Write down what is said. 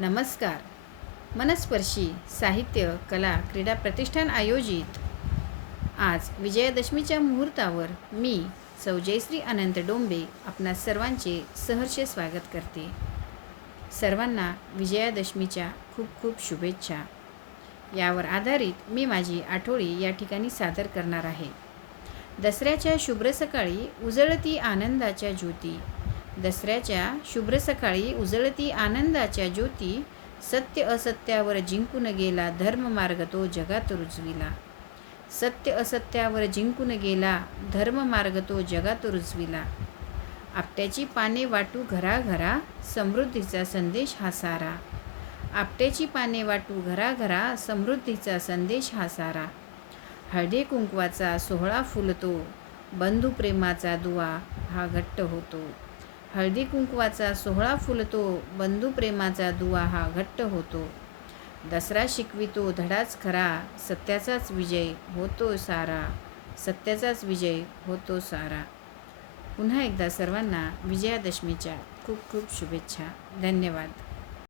नमस्कार. मनस्पर्शी साहित्य कला क्रीडा प्रतिष्ठान आयोजित. आज विजयादशमीच्या मुहूर्तावर मी सौ जयश्री अनंत डोंबे आपणा सर्वांचे सहर्ष स्वागत करते. सर्वांना विजयादशमीच्या खूप खूप शुभेच्छा. यावर आधारित मी माझी आठवडी या ठिकाणी सादर करणार आहे. दसऱ्याच्या शुभ्र सकाळी उजळती आनंदाच्या ज्योती दसऱ्याच्या शुभ्र सकाळी उजळती आनंदाच्या ज्योती सत्य असत्यावर जिंकून गेला धर्ममार्ग तो जगात रुजविला. सत्य असत्यावर जिंकून गेला धर्ममार्ग तो जगात रुजविला. आपट्याची पाने वाटू घराघरा समृद्धीचा संदेश हा सारा. आपट्याची पाने वाटू घराघरा समृद्धीचा संदेश हा सारा. हळदी कुंकवाचा सोहळा फुलतो बंधू प्रेमाचा दुवा हा घट्ट होतो. हळदी कुंकवाचा सोहळा फुलतो बंधुप्रेमाचा दुवा हा घट्ट होतो. दसरा शिकवितो धडाच खरा सत्याचाच विजय होतो सारा सत्याचाच विजय होतो सारा. पुन्हा एकदा सर्वांना विजयादशमीच्या खूप खूप शुभेच्छा. धन्यवाद.